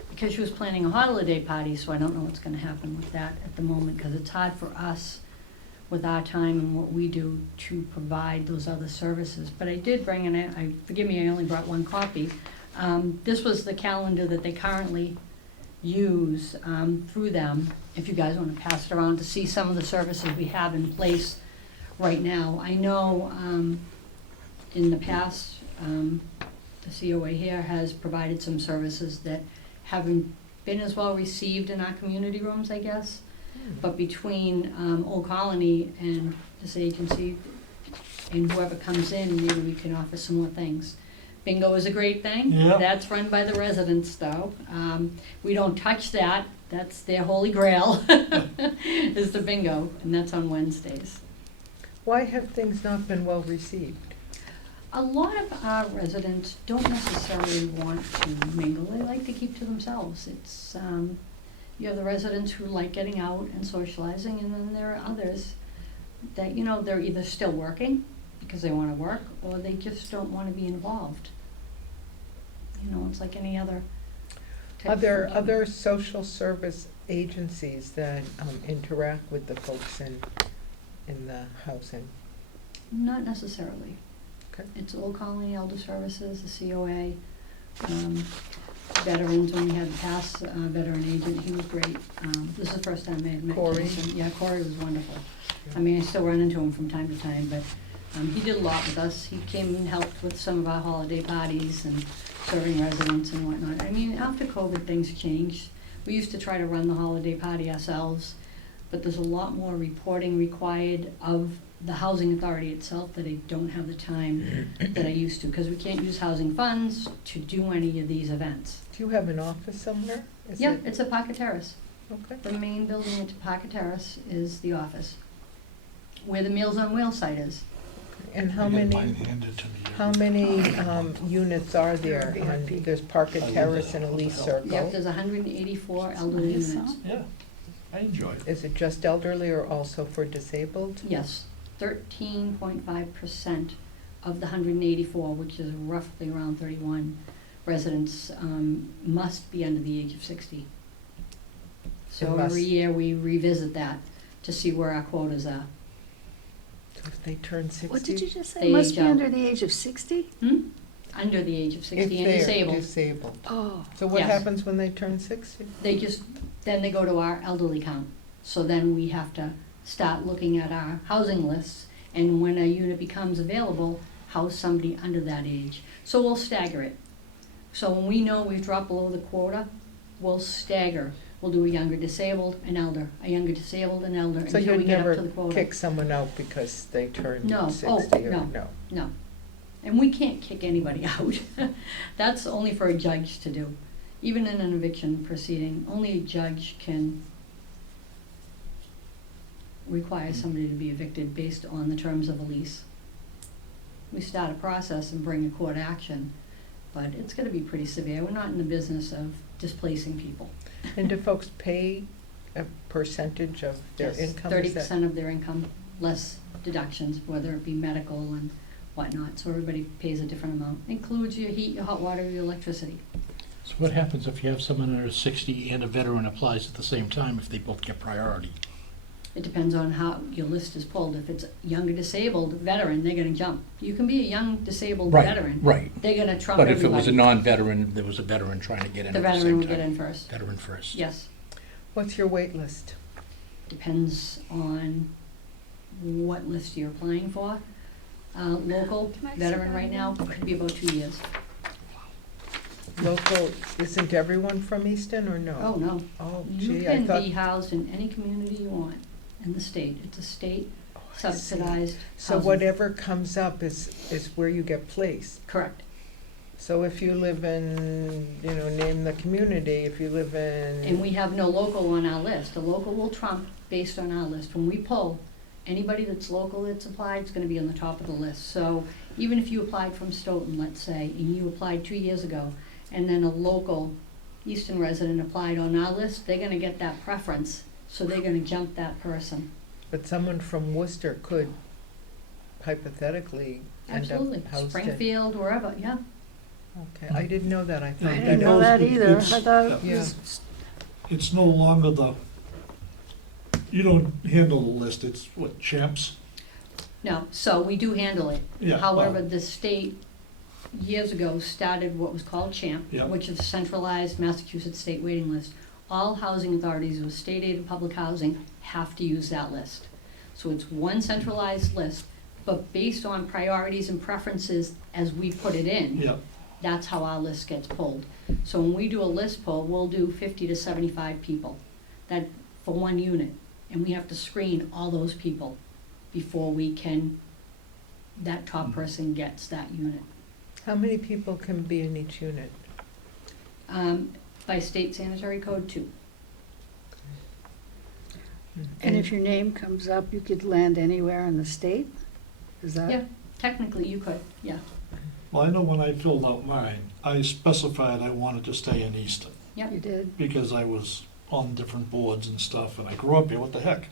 because she was planning a holiday party, so I don't know what's going to happen with that at the moment, because it's hard for us with our time and what we do to provide those other services. But I did bring in it, forgive me, I only brought one copy. This was the calendar that they currently use through them, if you guys want to pass it around to see some of the services we have in place right now. I know in the past, the COA here has provided some services that haven't been as well received in our community rooms, I guess. But between Old Colony and this agency and whoever comes in, maybe we can offer some more things. Bingo is a great thing. Yeah. That's run by the residents though. We don't touch that. That's their holy grail, is the bingo, and that's on Wednesdays. Why have things not been well received? A lot of our residents don't necessarily want to mingle. They like to keep to themselves. It's, you have the residents who like getting out and socializing, and then there are others that, you know, they're either still working because they want to work, or they just don't want to be involved. You know, it's like any other type Are of there function. other social service agencies that interact with the folks in the housing? Not necessarily. Okay. It's Old Colony Elder Services, the COA, veterans. When we had the past veteran agent, he was great. This is the first time I had met Corey? Jason. Yeah, Corey was wonderful. I mean, I still run into him from time to time, but he did a lot with us. He came and helped with some of our holiday parties and serving residents and whatnot. I mean, after COVID, things changed. We used to try to run the holiday party ourselves, but there's a lot more reporting required of the housing authority itself that I don't have the time that I used to, because we can't use housing funds to do any of these events. Do you have an office somewhere? Is Yeah, it- it's a Pocket Terrace. Okay. The main building at Pocket Terrace is the office, where the Meals on Wheels site is. And how I got many, mine handed to me. how many units are there? There's Parker Terrace and Elise Yep, Circle. there's 184 elderly Nice, units. Yeah, I enjoyed it. Is it just elderly or also for disabled? Yes, 13.5% of the 184, which is roughly around 31 residents, must be under the age of 60. So It must- every year we revisit that to see where our quotas are. So if they turn 60? What did you just say? They Must age be out. under the age of 60? Under the age of If 60 and they're disabled. disabled. Oh, So what Yes. happens when they turn 60? Then they go to our elderly count. So then we have to start looking at our housing lists, and when a unit becomes available, house somebody under that age. So we'll stagger it. So when we know we've dropped below the quota, we'll stagger. We'll do a younger disabled, an elder, a younger disabled, an elder, So until we you'd get up never to the quota. kick someone out because they turned No. 60 Oh, or no. no? No. And we can't kick anybody out. That's only for a judge to do. Even in an eviction proceeding, only a judge can require somebody to be evicted based on the terms of a lease. We start a process and bring a court action, but it's gonna be pretty severe. We're not in the business of displacing people. And do folks pay a percentage of their Yes, income? 30% of their income, less deductions, whether it be medical and whatnot, so everybody pays a different amount. Includes your heat, your hot water, your electricity. So what happens if you have someone under 60 and a veteran applies at the same time, if they both get priority? It depends on how your list is pulled. If it's younger disabled veteran, they're gonna jump. You can be a young disabled veteran. Right. They're gonna trump But everybody. if it was a non-veteran, there was a veteran trying to get in The at the veteran same would get time. in first. Veteran first. Yes, What's your wait list? depends on what list you're applying for. Local Can I see veteran that right again? now could be about 2 years. Local, isn't everyone from Easton or no? Oh, no. Oh, You gee, I can thought, be housed in any community you want in the state. It's a state oh, I see. subsidized So housing. whatever comes up is where you get placed. Correct. So if you live in, name the community, if you live in. And we have no local on our list. The local will trump based on our list. When we pull, anybody that's local that's applied is gonna be on the top of the list. So even if you applied from Stoughton, let's say, and you applied 2 years ago, and then a local Easton resident applied on our list, they're gonna get that preference, so they're gonna jump that person. But someone from Worcester could hypothetically end Absolutely. up housed in. Springfield, wherever, yeah. Okay, I didn't know that. I I thought didn't know that. that either. I It's- thought it Yeah. was, It's no longer you don't handle the list, it's what, Champs? No, so we do handle it. Yeah, However, well- the state, years ago, started what was called CHAMP, Yeah. which is a centralized Massachusetts state waiting list. All housing authorities with state aid and public housing have to use that list. So it's one centralized list, but based on priorities and preferences as we put it in, Yeah, that's how our list gets pulled. So when we do a list pull, we'll do 50 to 75 people, that, for one unit. And we have to screen all those people before that top person gets that unit. How many people can be in each unit? By state sanitary code, 2. and if your name comes up, you could land anywhere in the state? Is that? Yeah, technically you could, yeah. well, I know when I filled out mine, I specified I wanted to stay in Easton, You did? because I was on different boards and stuff, and I grew up here, what the heck?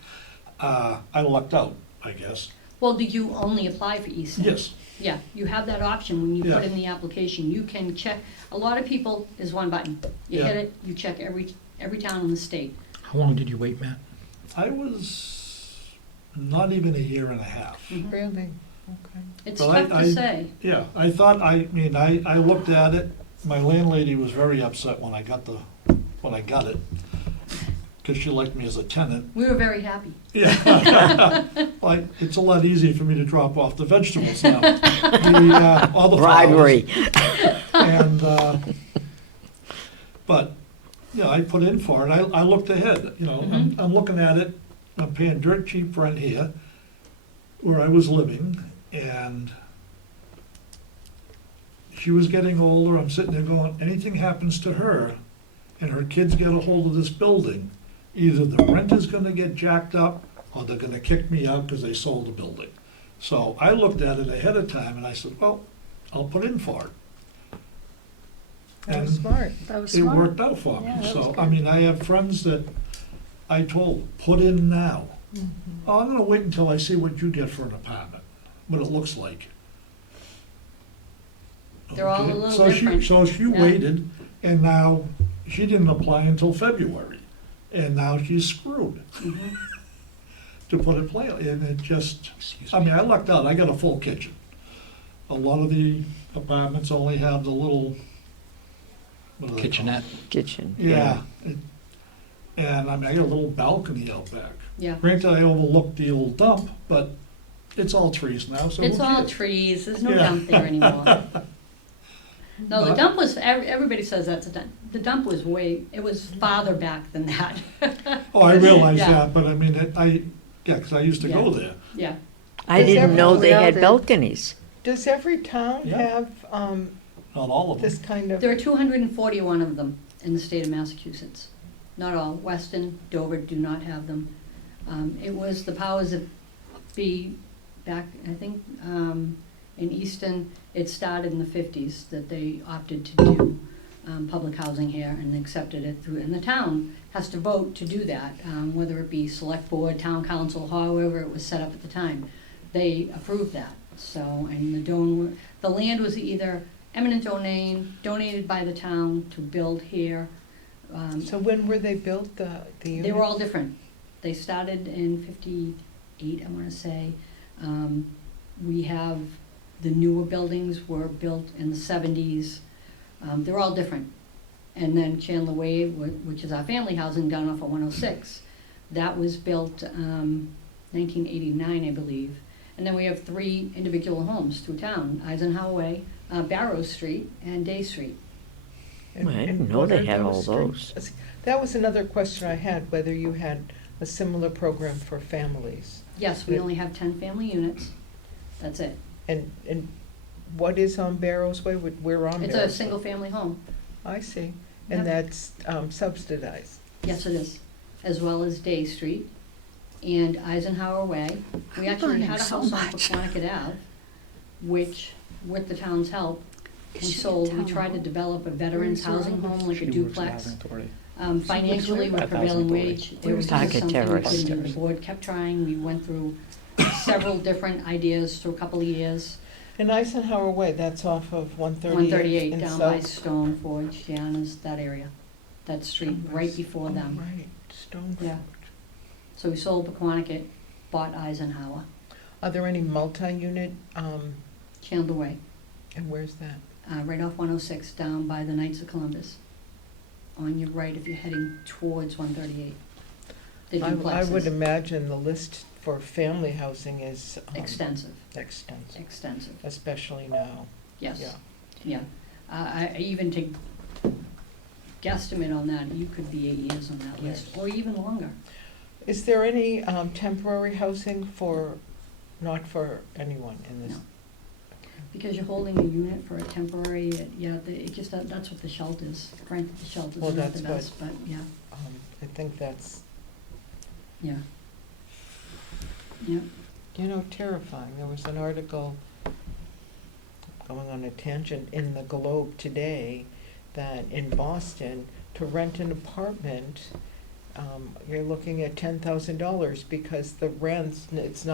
I lucked out, I guess. Well, do you only apply for Easton? Yes, Yeah, you have that option when you put Yeah. in the application. You can check, a lot of people, is one button. You hit Yeah. it, you check every town in the state. How long did you wait, Matt? I was not even a year and a half. Mhm. Really? Okay. It's Well, tough to say. Yeah, I thought, I looked at it, my landlady was very upset when I got it, because she liked me as a tenant. We were very happy. Yeah. Like, it's a lot easier for me to drop off the vegetables now. All the flowers. Bribery. And, but, I put in for it, I looked ahead, I'm looking at it, I'm paying dirt cheap rent here, where I was living, and she was getting older, I'm sitting there going, anything happens to her, and her kids get a hold of this building, either the rent is gonna get jacked up, or they're gonna kick me out because they sold the building. So I looked at it ahead of time and I said, well, I'll put in for it. That was And smart. That was it smart. worked out for me. Yeah, that was So, good. I mean, I have friends that I told, put in now. Mhm. Oh, I'm gonna wait until I see what you get for an apartment, what it looks like. They're all a Okay, little so different. So she Yeah. waited, and now, she didn't apply until February, and now she's screwed, Mhm. to put it plainly, and it just, I mean, I lucked out, I got a full kitchen. A lot of the apartments only have the little, what do they call it? Kitchenette. Kitchen. Yeah, and I mean, I got a little balcony out back. Yeah. Granted, I overlooked the old dump, but it's all trees now, so who It's all cares? trees, there's no Yeah. dump there anymore. No, the But- dump was, everybody says that's a dump. The dump was it was farther back than that. Oh, I realize Yeah. that, but I mean, yeah, 'cause I used to go there. Yeah, I Does didn't know they everyone- had Yeah. balconies. Does every town Yeah. have Not all of this them. kind of? there are 241 of them in the state of Massachusetts. Not all, Weston, Dover do not have them. It was the powers that be back, I think, in Easton, it started in the 50s that they opted to do public housing here and accepted it through, and the town has to vote to do that, whether it be select board, town council, however it was set up at the time. They approved that, so, and the land was either eminent domain, donated by the town to build here. So when were they built, the units? They were all different. They started in 58, I wanna say. We have, the newer buildings were built in the 70s. They're all different. And then Chandler Way, which is our family housing down off of 106, that was built 1989, I believe. And then we have 3 individual homes through town, Eisenhower Way, Barrow Street, and Day Street. And- I didn't and know what they are had all those. streets? That was another question I had, whether you had a similar program for families. Yes, we only have 10 family units. That's it. And what is on Barrows Way? We're on Barrows Way. It's a single-family home. I see. Yep. And that's subsidized. Yes, it is, as well as Day Street and Eisenhower Way. We actually learning had a so house on much. Paquonicket Ave, which, with the town's help, we sold. We tried to develop a veterans Where's housing your home, like a She works with duplex. Housing Authority. Financially, with At prevailing Housing wage, it was Pocket just something we terrace. couldn't do. The board kept trying. We went through several different ideas through a couple of years. And Eisenhower Way, that's off of 138 138 in down by South. Stone Forge, Gianna's, that area, that street, right before Oh, them. right, Stone Yeah. Forge. So we sold Paquonicket, bought Eisenhower, Are there any multi-unit, Chandler Way, and where's that? right off 106, down by the Knights of Columbus. On your right if you're heading towards 138. The I would duplexes, imagine the list for family housing is extensive, extensive, extensive, especially now. yes, Yeah. yeah. I even to guesstimate on that, you could be 8 years on that list, or even longer. Is there any temporary housing not for anyone in this? No. Because you're holding a unit for a temporary, it just, that's what the shelters, granted the shelters Well, are not the that's what- best, but yeah, I think that's, yeah. Yeah, terrifying. There was an article, going on a tangent, in the Globe today, that in Boston, to rent an apartment, you're looking at $10,000 because the rents, it's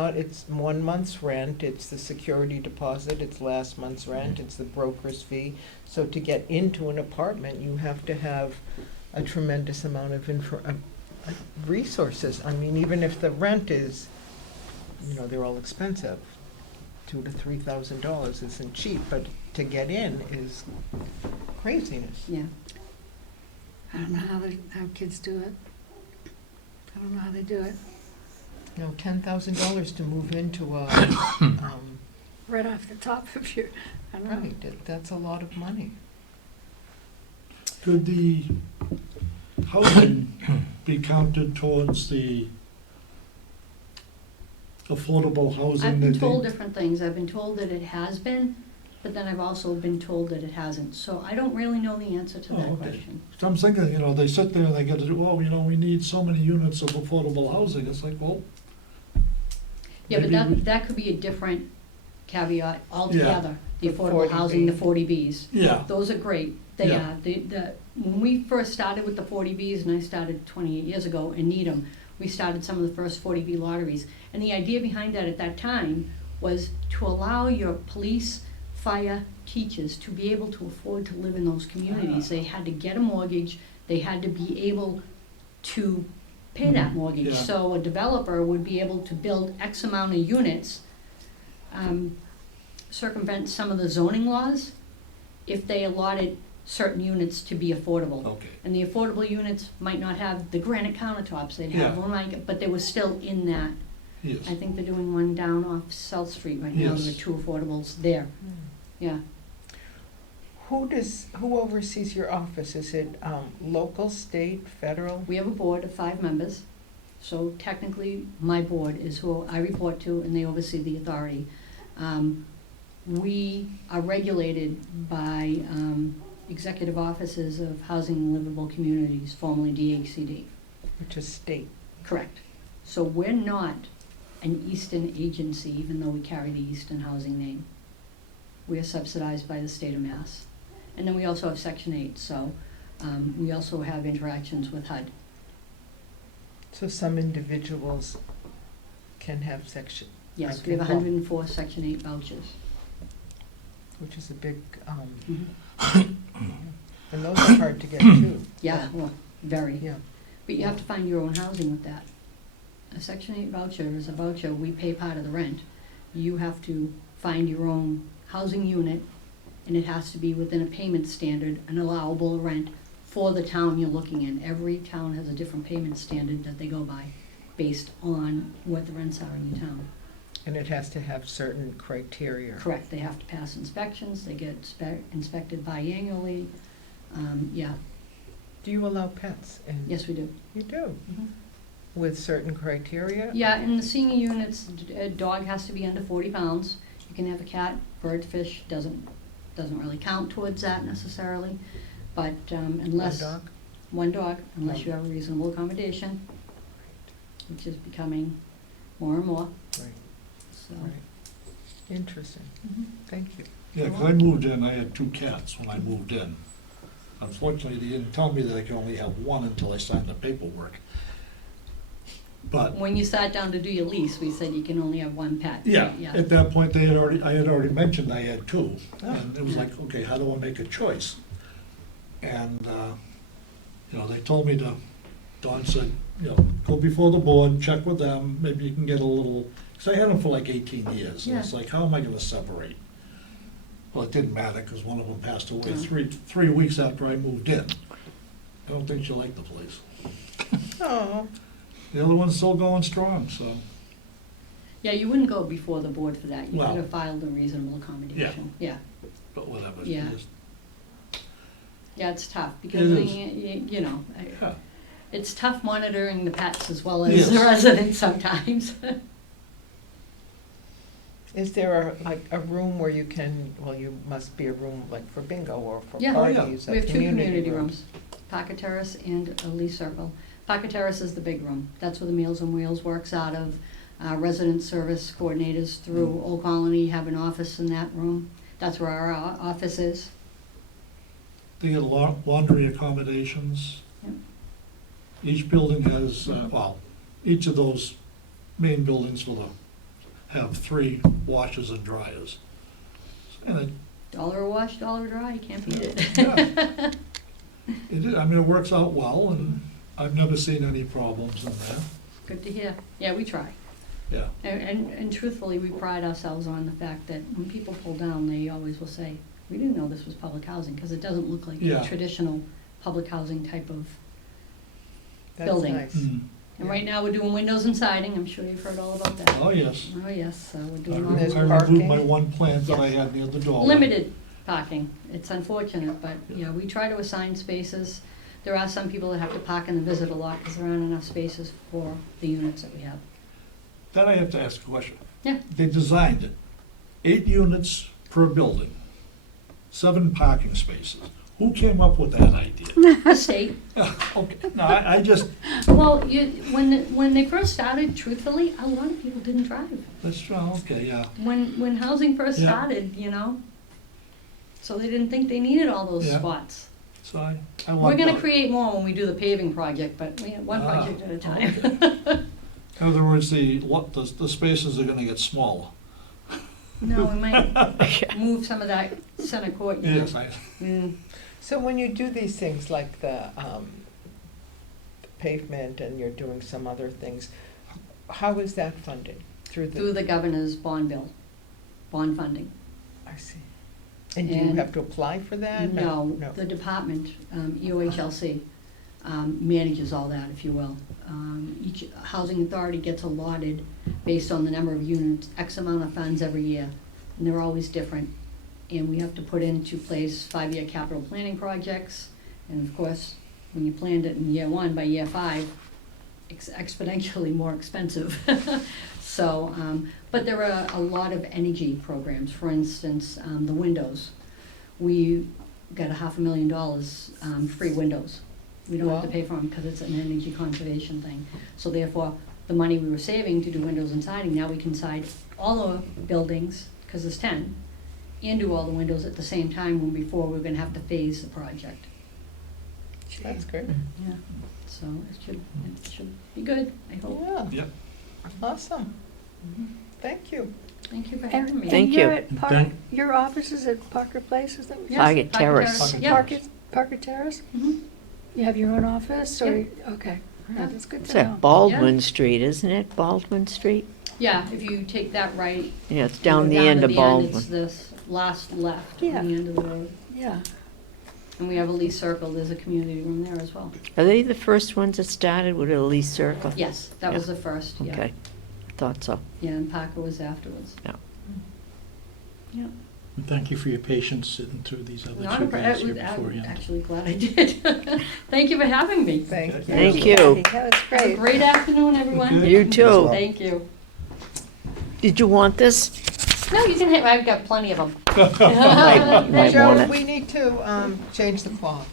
1 month's rent, it's the security deposit, it's last month's rent, it's the broker's fee. So to get into an apartment, you have to have a tremendous amount of resources. I mean, even if the rent is, they're all expensive. $2,000 to $3,000 isn't cheap, but to get in is craziness. yeah. I don't know how kids do it. I don't know how they do it. $10,000 to move into a, Right off the top of your, I don't know. right, that's a lot of money. Could the housing be counted towards the affordable housing? I've been that told they- different things. I've been told that it has been, but then I've also been told that it hasn't. So I don't really know the answer to Oh, that okay. question. So I'm thinking, they sit there and they get to do, we need so many units of affordable housing. It's like, well, Yeah, but maybe we- that could be a different caveat altogether. The The affordable housing, the 40B. 40Bs. Yeah, Those are great. They Yeah. are. When we first started with the 40Bs, and I started 28 years ago in Needham, we started some of the first 40B lotteries. And the idea behind that at that time was to allow your police, fire, teachers to be able to afford to live in those communities. They had to get a mortgage, they had to be able to pay that mortgage. Yeah. So a developer would be able to build X amount of units, circumvent some of the zoning laws if they allotted certain units to be affordable. okay. And the affordable units might not have the granite countertops, they'd have Yeah. one like, but they were still in that. Yes. I think they're doing one down off South Street right now, there Yes. are 2 affordables there, yeah. Who oversees your office? Is it local, state, federal? We have a board of 5 members, so technically, my board is who I report to, and they oversee the authority. We are regulated by executive offices of Housing and Livable Communities, formerly DHCD. Which is state. Correct. So we're not an Easton agency, even though we carry the Easton housing name. We are subsidized by the state of Mass. And then we also have Section 8, so we also have interactions with HUD. So some individuals can have section, Yes, Okay, we have cool. 104 Section 8 vouchers. which is a big, Mhm. and those are hard to get too. Yeah, well, very. Yeah. But you have to find your own housing with that. A Section 8 voucher is a voucher, we pay part of the rent. You have to find your own housing unit, and it has to be within a payment standard, an allowable rent for the town you're looking in. Every town has a different payment standard that they go by, based on what the rents are in your town. And it has to have certain criteria. Correct, they have to pass inspections, they get inspected biannually, yeah, Do you allow pets? yes, we do. You do, Mhm. with certain criteria? Yeah, in the senior units, a dog has to be under 40 pounds. You can have a cat, bird, fish, doesn't really count towards that necessarily. But unless, One dog? one dog, unless you have a reasonable accommodation, which is becoming more and more, Right, so. right. Interesting, Mhm. thank you. Yeah, 'cause I moved in, I had 2 cats when I moved in. Unfortunately, they didn't tell me that I could only have 1 until I signed the paperwork. But, When you sat down to do your lease, we said you can only have 1 pet. yeah, at that point, I had already mentioned I had 2. And it was Yeah. like, okay, how do I make a choice? And, they told me Dawn said, go before the board, check with them, maybe you can get a little, because I had them for like 18 years. And it's Yeah. like, how am I gonna separate? Well, it didn't matter, because one of them passed away Yeah. 3 weeks after I moved in. I don't think she liked the place. Oh, The other one's still going strong, so, Yeah, you wouldn't go before the board for that. You Well, could have filed a reasonable accommodation. Yeah, but whatever. Yeah. Just- yeah, it's tough because, It is. Yeah. it's tough monitoring the pets as well as Yes. the residents sometimes. is there a room where you can, well, you must be a room like for bingo or for Yeah. Oh, yeah. parties, We a have 2 community room. rooms, Pocket Terrace and a Lee Circle. Pocket Terrace is the big room. That's where the Meals on Wheels works out of. Resident service coordinators through Old Colony have an office in that room. That's where our office is. They get laundry accommodations. Yep. Each building has, each of those main buildings will have 3 washers and dryers. And $1 a wash, $1 a dry, you can't beat it. yeah, it works out well, and I've never seen any problems in there. Good to hear. Yeah, we try. Yeah, And truthfully, we pride ourselves on the fact that when people pull down, they always will say, we didn't know this was public housing, because it doesn't look like Yeah. a traditional public housing type of. That's Building. nice. Mm. And right now, we're doing windows and siding, I'm sure you've heard all about that. Oh, yes. Oh, yes, we're I doing all There's removed parking? my 1 plant that I Yes. had near the door. limited parking. It's unfortunate, but, yeah, we try to assign spaces. There are some people that have to park in the visitor lot because there aren't enough spaces for the units that we have. Then I have to ask a question. Yeah. They designed it, 8 units per building, 7 parking spaces. Who came up with that idea? The state. Okay, no, I just, Well, when they first started, truthfully, a lot of people didn't drive. that's, okay, yeah. When housing first Yeah. started, so they didn't think they needed all those Yeah. spots. So I want. We're gonna create more when we do the paving project, but we have one Ah, project at a time. In other words, the spaces are gonna get smaller. No, we might move some of that center court, Yes, So when you do these things like the pavement and you're doing some other things, how is that funded? Through through the, the governor's bond bill, bond funding. I see. And do you And- have to apply for that? No, the department, EOHLC, manages all that, if you will. Each housing authority gets allotted based on the number of units, X amount of funds every year, and they're always different. And we have to put into place 5-year capital planning projects, and of course, when you planned it in year 1, by year 5, it's exponentially more expensive. So, but there are a lot of energy programs, for instance, the windows. We got $500,000 free windows. We don't have to Wow. pay for them because it's an energy conservation thing. So therefore, the money we were saving to do windows and siding, now we can side all the buildings, because there's 10, and do all the windows at the same time, when before we were gonna have to phase the project. That's great. Yeah, so it should be good, I hope. Yeah. Yep. Awesome. Thank you. Thank you for having me. Thank And you're you. at Park, your office is at Parker Place, is that what you Yes, Target Parker Terrace. Yeah. Parker Terrace? Mhm. You have your own office, or, Yep. okay, yeah, that's good It's to know. at Baldwin Street, isn't it? Baldwin Street? Yeah, if you take that right. Yeah, it's you down go the to end of It's Baldwin. this last left on Yeah. the end of the road. Yeah, And we have a Lee Circle, there's a community room there as well. Are they the first ones that started with a Lee Circle? Yes, that was the first, yeah. Okay, thought so. Yeah, and Parker was afterwards. Yeah. Yeah. And thank you for your patience sitting through these Not other a two pro- guys here I'm beforehand. actually glad I did. Thank you for having me. Thank you. Thank you. that was Have a great. great afternoon, everyone. Okay. You too. Thank you. Did you want this? No, you can have, I've got plenty of them. Might want Joe, it. we need to change the clock.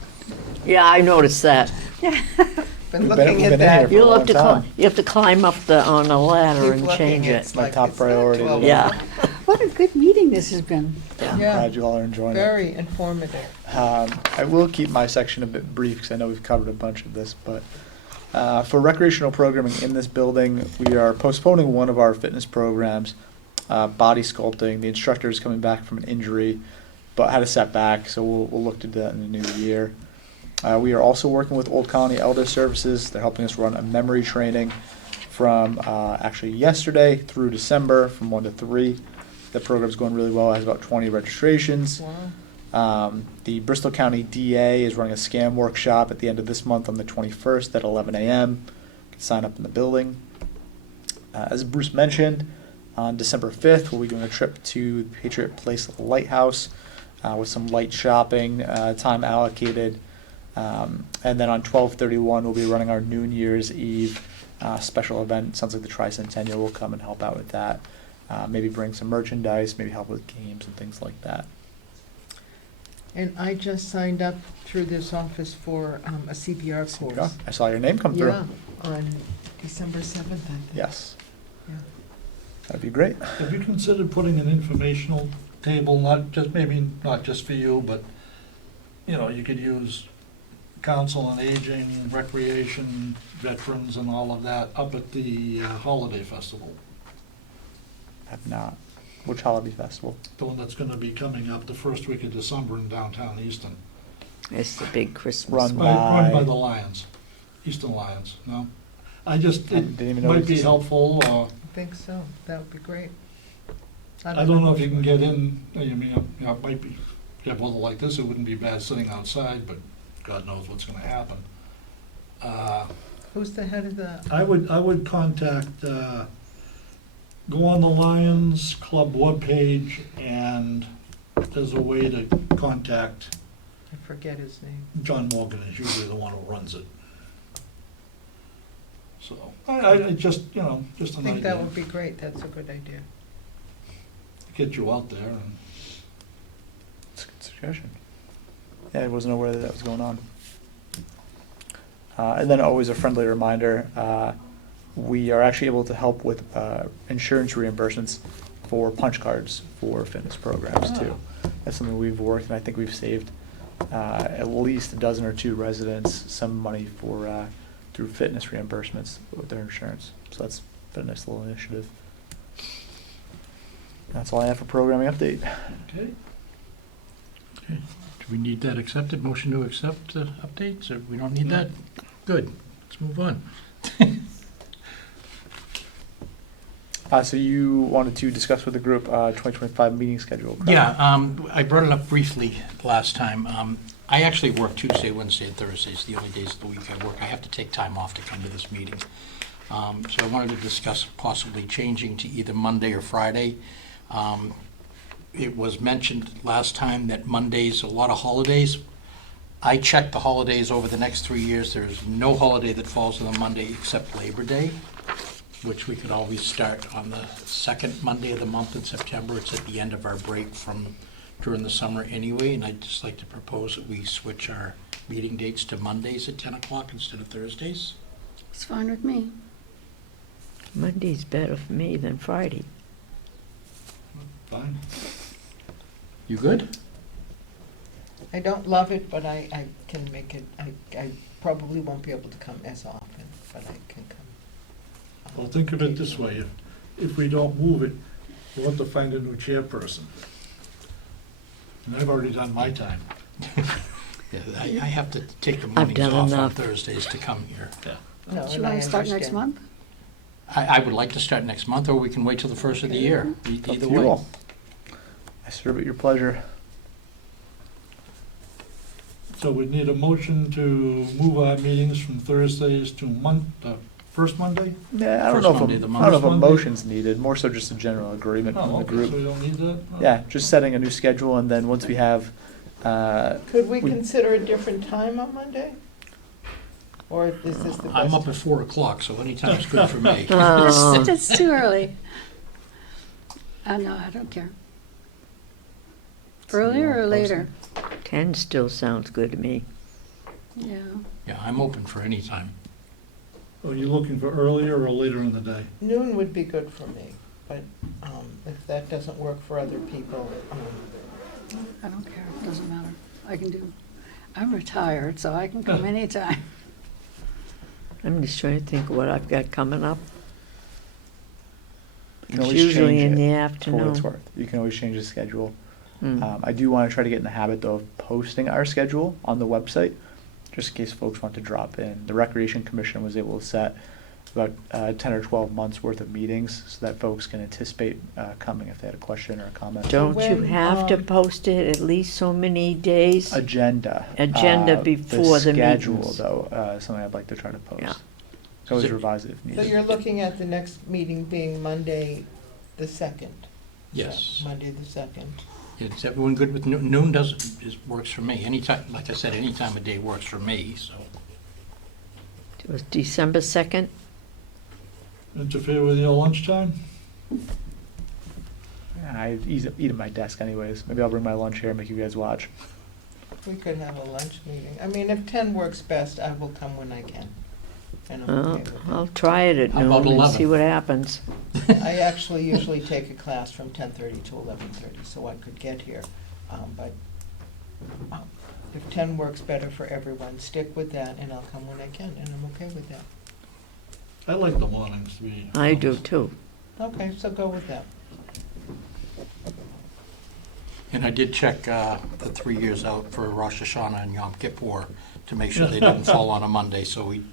Yeah, I noticed that. Been We've looking been at in that. here for a You'll long have to time. you have to climb up on a ladder Keep and looking, change it's it. My like, top it's not priority 12 today. Yeah. What a good meeting this has been. I'm Yeah. glad you all are enjoying it. Very informative. I will keep my section a bit brief because I know we've covered a bunch of this, but for recreational programming in this building, we are postponing one of our fitness programs, body sculpting. The instructor is coming back from an injury, but had a setback, so we'll look to do that in the new year. We are also working with Old Colony Elder Services. They're helping us run a memory training from actually yesterday through December from 1 to 3. The program's going really well. It has about 20 registrations. Wow. The Bristol County DA is running a scam workshop at the end of this month on the 21st at 11 a.m. You can sign up in the building. As Bruce mentioned, on December 5th, we'll be doing a trip to Patriot Place Lighthouse with some light shopping, time allocated. And then on 12/31, we'll be running our New Year's Eve special event. Sounds like the Tricentennial will come and help out with that. Maybe bring some merchandise, maybe help with games and things like that. And I just signed up through this office for a CPR course. I saw your name come through. Yeah, on December 7th, I think. Yes, Yeah. that'd be great. Have you considered putting an informational table, not just for you, but, you could use council on aging, recreation, veterans and all of that up at the holiday festival? Have not. Which holiday festival? The one that's gonna be coming up the first week of December in downtown Easton. It's the big Christmas Run one. Run by By- the Lions, Easton Lions, no? I just, I it didn't even know might it be existed. helpful, I think so. That would be great. I don't know if you can get in, it might be, if you have weather like this, it wouldn't be bad sitting outside, but God knows what's gonna happen. Who's the head of the, I would contact, go on the Lions Club webpage, and there's a way to contact I forget his name. John Morgan, is usually the one who runs it. So, I just, just I an think that idea, would be great. That's a good idea. get you out there, and That's a good suggestion. Yeah, I wasn't aware that that was going on. And then always a friendly reminder, we are actually able to help with insurance reimbursements for punch cards for fitness programs too. That's something we've worked, and I think we've saved at least a dozen or two residents some money for through fitness reimbursements with their insurance. So that's been a nice little initiative. That's all I have for programming update. Okay. Okay. Do we need that accepted? Motion to accept the updates, or we don't need that? Good. Let's move on. So you wanted to discuss with the group 2025 meeting schedule, correct? Yeah, I brought it up briefly last time. I actually work Tuesday, Wednesday, and Thursdays, the only days of the week I work. I have to take time off to come to this meeting. So I wanted to discuss possibly changing to either Monday or Friday. It was mentioned last time that Mondays, a lot of holidays. I checked the holidays over the next 3 years. There's no holiday that falls on a Monday except Labor Day, which we could always start on the second Monday of the month in September. It's at the end of our break from during the summer anyway, and I'd just like to propose that we switch our meeting dates to Mondays at 10 o'clock instead of Thursdays. It's fine with me. Monday's better for me than Friday. Fine. You good? I don't love it, but I can make it, I probably won't be able to come as often, but I can come. Well, think of it this way, if we don't move it, we'll have to find a new chairperson. And I've already done my time. Yeah, I have to take the I've mornings done off on Enough. Thursdays to come here. No, Do you and I want to start next understand. month? I would like to start next month, or we can wait till the first of the year. Up Either to you way. all. I serve at your pleasure. So we need a motion to move our meetings from Thursdays to first Monday? Yeah, I don't First know if Monday of the I month. don't know if a Monday. motion's needed, more so just a general agreement from Oh, the okay, group. so we don't need that? Oh. Yeah, just setting a new schedule, and then once we have, Could we We- consider a different time on Monday? Or is this the best? I'm up at 4 o'clock, so anytime's good for me. Oh, It's too early. No, I don't care. Earlier or later? 10 still sounds good to me. Yeah. Yeah, I'm open for any time. Are you looking for earlier or later in the day? Noon would be good for me, but if that doesn't work for other people, I don't care, it doesn't matter. I can do, I'm retired, so I can come anytime. I'm just trying to think of what I've got coming up. you can It's always usually change in it the for what afternoon. it's worth. You can always change the schedule. Hmm. I do want to try to get in the habit, though, of posting our schedule on the website, just in case folks want to drop in. The Recreation Commission was able to set about 10 or 12 months worth of meetings so that folks can anticipate coming if they had a question or a comment. Don't you when, have to post it at least so many days? Agenda. Agenda before the schedule, meetings. though, something I'd like to try to post. Yeah. So always So- revise it if so needed. you're looking at the next meeting being Monday, the 2nd? Yes. Monday, the 2nd. Is everyone good with noon? Noon works for me. Anytime, like I said, any time of day works for me, so. It was December 2nd? Interfere with your lunchtime? I eat at my desk anyways. Maybe I'll bring my lunch here and make you guys watch. We could have a lunch meeting. I mean, if 10 works best, I will come when I can. And I'm okay with I'll try it at How about noon and 11? see what happens. that. I actually usually take a class from 10:30 to 11:30, so I could get here. But if 10 works better for everyone, stick with that, and I'll come when I can, and I'm okay with that. I like the mornings to be. I do honest. too. Okay, so go with that. And I did check the 3 years out for Rosh Hashanah and Yom Kippur to make sure they didn't fall on a Monday, so we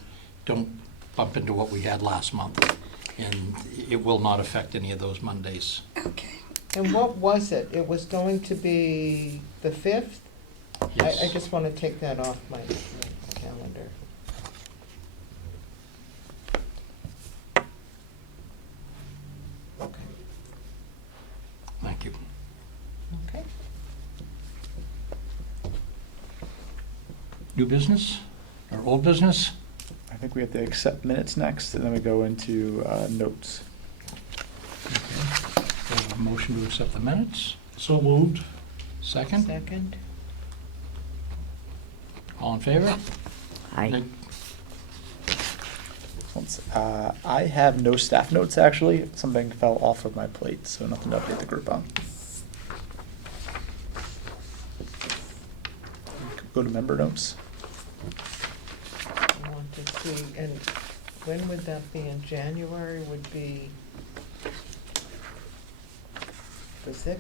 don't bump into what we had last month. And it will not affect any of those Mondays. Okay. And what was it? It was going to be the 5th? I Yes. just want to take that off my calendar. Okay, Thank you. okay. New business or old business? I think we have to accept minutes next, and then we go into notes. We have a motion to accept the minutes. So moved. Second? Second? All in favor? Aye. I have no staff notes, actually. Something fell off of my plate, so nothing to update the group on. Go to member notes. I want to see, and when would that be? In January would be the 6th?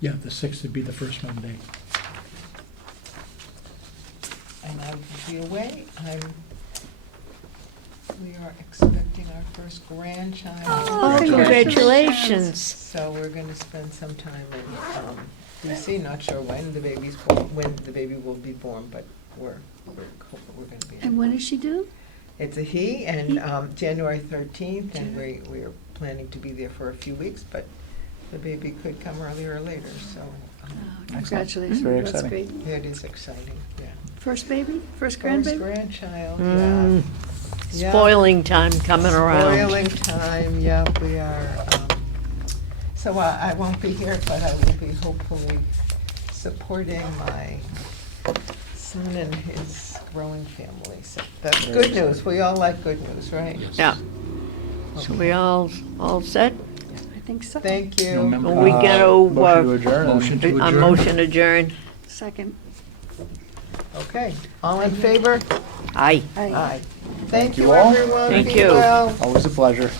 Yeah, the 6th would be the first Monday. And I will be away. We are expecting our first grandchild. Oh, congratulations. So we're gonna spend some time in, DC, not sure when the baby's born, when the baby will be born, but we're gonna be. And when is she due? It's a he, and January 13th, and we're planning to be there for a few weeks, but the baby could come earlier or later, so Congratulations, Very that's exciting. great. it is exciting, yeah. First baby, first First grandbaby? grandchild, yeah. Mm, Yeah. Spoiling time coming around. Spoiling time, yeah, we are, so I won't be here, but I will be hopefully supporting my son and his growing family, so that's Very good exciting. news, we all like good news, right? Yes. Yeah. So we all set? I think so. Thank No you. member- We gotta, Motion to adjourn. Motion to a adjourn. motion adjourn. Second. Okay, all in favor? Aye. Aye. Thank you you, all. everyone. Thank Be you. well. Always a pleasure.